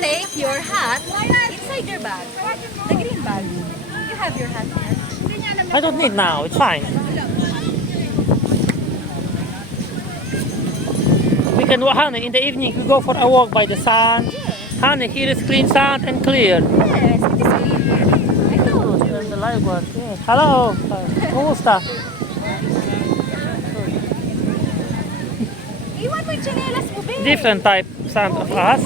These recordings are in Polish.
take your hat inside your bag. The green bag. You have your hat here. I don't need now, it's fine. We can, honey, in the evening we go for a walk by the sun. Honey, here is clean sand and clear. Yes, it is clear. I told the live one. Yes. Hello, kumusta? Iwan mo yung chanelas mo, babe. Different type sand of oh, us.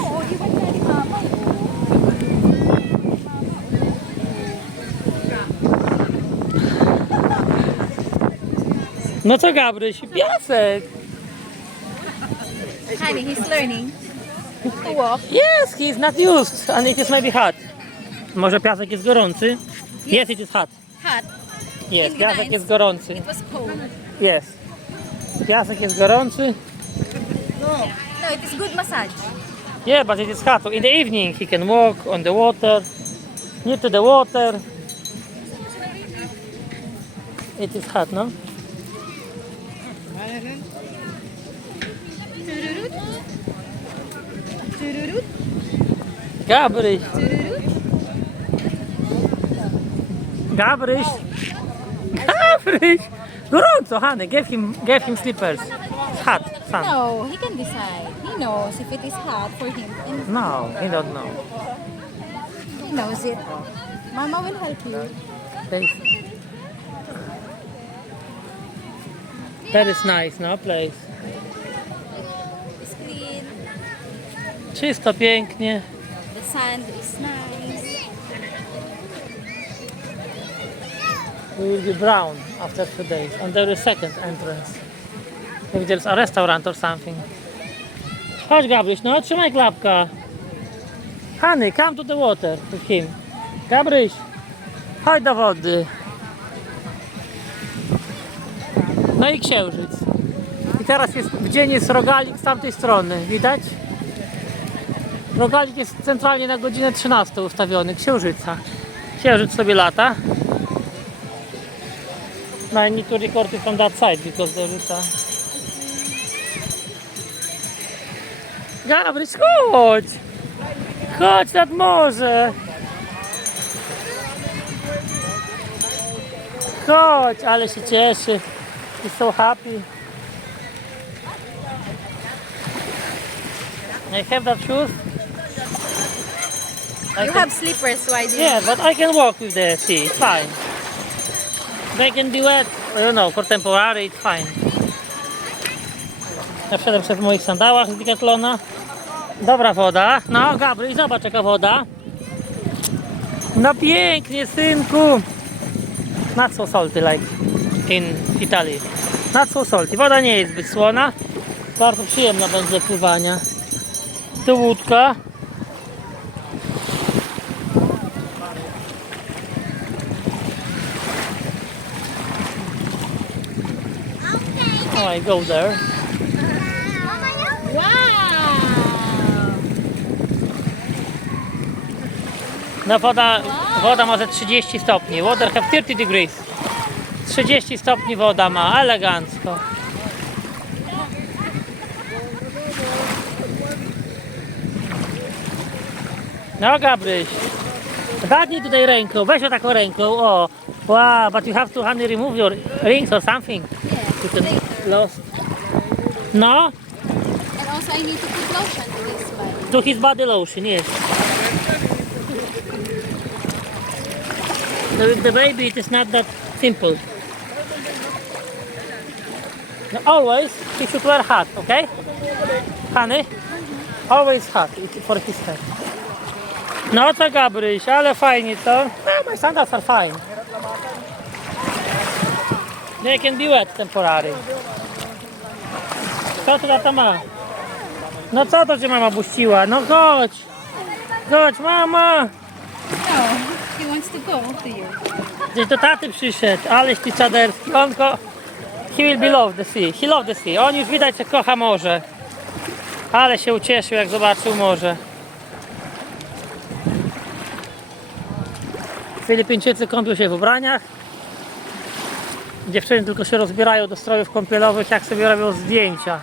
No co Gabryś, piasek. Honey, he's learning to walk. Yes, he is not used and it is maybe hot. Może piasek jest gorący? Yes, it is hot. Hot. Yes, In piasek jest gorący. It was cold. Yes. Piasek jest gorący. No, it is good massage. Yeah, but it is hot. So in the evening he can walk on the water, near to the water. It is hot, no? Tururut. Tururut. Gabryś, Tururut. Gabryś, Gabryś! Gorąco, honey, give him, give him slippers. It's hot, sun. No, he can decide. He knows if it is hot for him. And No, he don't know. he knows it. Mama will help you. Place. That is nice, no place. It's. Czysto, pięknie. The sand is nice. We will be brown after two days. And there is second entrance. Maybe there's a restaurant or something. Chodź Gabryś, no trzymaj klapka. Honey, come to the water with him. Gabryś, chodź do wody. No i księżyc. I teraz jest, w dzień jest rogalik z tamtej strony, widać? Rogalik jest centralnie na godzinę 13 ustawiony, księżyca. Księżyc sobie lata. No, I need to record it from that side because there. Gabryś, chodź! Chodź nad morze! Chodź, ale się cieszy. He's so happy. I have that shoes. I You can- have slippers, why do? Yeah, but I can walk with the sea. It's fine. They can be wet, I don't know, for temporary, it's fine. Ja wszedłem sobie w moich sandałach z Decathlona. Dobra woda. No, Gabry, zobacz jaka woda. No pięknie, synku. Not so salty like in Italy. Not so salty. Woda nie jest zbyt słona. Bardzo przyjemna będzie pływania. Tu łódka. Oh, I go there. No woda, woda ma ze 30 stopni. Water have 30 degrees. 30 stopni woda ma, elegancko. No Gabryś, dadnij tutaj ręką, weź o taką ręką, o. Wow, but you have to honey remove your rings or something. You can lost. No, And also I need to put lotion to this body. to his body lotion, yes. So with the baby it is not that simple. No, always he should wear hat, okay? Honey? Always hat for his head. No to Gabryś, ale fajnie to. No, my sandals are fine. They can be wet temporary. Co to tata ma? No co to cię mama puściła? No chodź! Chodź, mama! No, he wants to go to you. Gdzieś do taty przyszedł, aleś ty czaderski. On ko... He will be love the sea. He love the sea. On już widać, że kocha morze. Ale się ucieszył, jak zobaczył morze. Filipińczycy kąpią się w ubraniach. Dziewczyny tylko się rozbierają do strojów kąpielowych, jak sobie robią zdjęcia.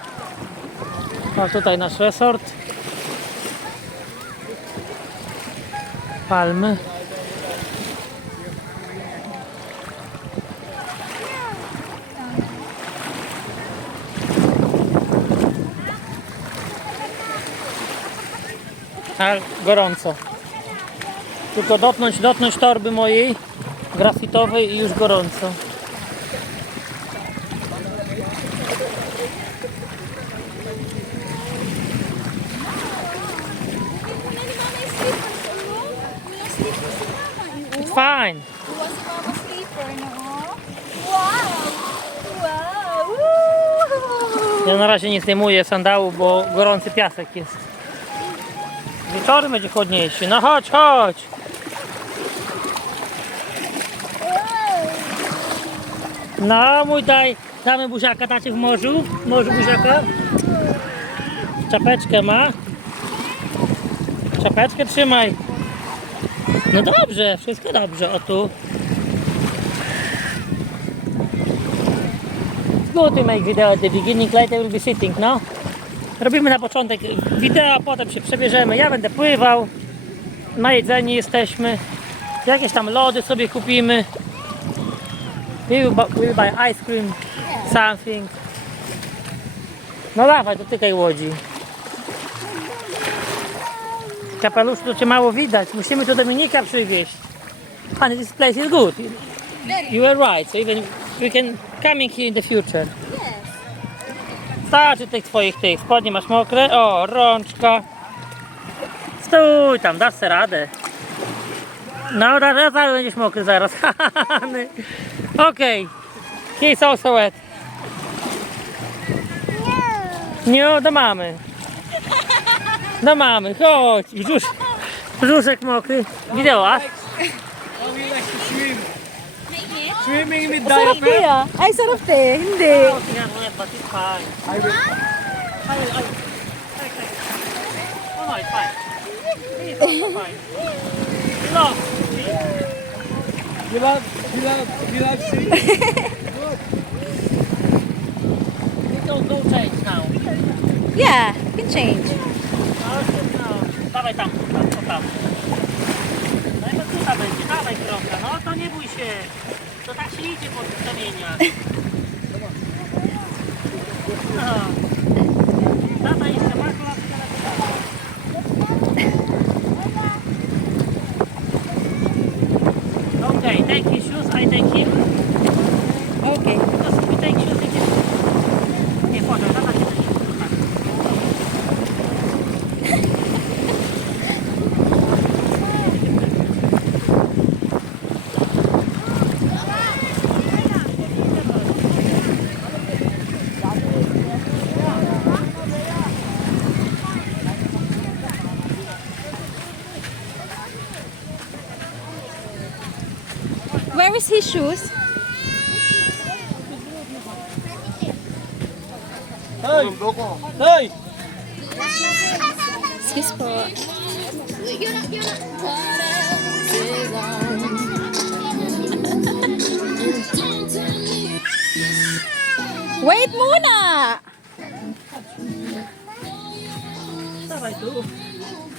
O, tutaj nasz resort. palmy. A gorąco. Tylko dotknąć, dotknąć torby mojej grafitowej i już gorąco. Fine. Ja na razie nie zdejmuję sandałów, bo gorący piasek jest. Wieczorem będzie chłodniejszy. No chodź, chodź. No mój daj, damy buziaka tacie w morzu. W morzu buziaka. Czapeczkę ma. Czapeczkę trzymaj. No dobrze, wszystko dobrze. O tu. Good to make video at the beginning, later will be sitting, no? Robimy na początek wideo, potem się przebierzemy. Ja będę pływał. Na jedzenie jesteśmy. Jakieś tam lody sobie kupimy. We buy ice cream, something. No dawaj, dotykaj łodzi. W kapeluszu to cię mało widać. Musimy tu Dominika przywieźć. And this place is good. You were right. So even we can coming here in the future. Starczy tych twoich tych. Spodnie masz mokre. O, rączka. Stój tam, dasz sobie radę. No, da, będziesz mokry zaraz. Okej. Okay. He's also wet. Nie, do mamy. Do mamy, chodź. Brzusz, brzuszek mokry. Widziałaś? How we like to swim? Swimming with Sarap diaper? kuya. Ay, sarap te. Hindi. But it's fine. I will. Ay, ay. Oh no, it's fine. It's also fine. You love, you love sea? We don't go change now. Yeah, you can change. No. Dawaj tam, tam, tam. No i to tutaj będzie, dawaj kromka. No to nie bój się. To tak się is his shoes? Hey! Hey! Excuse po. Wait muna!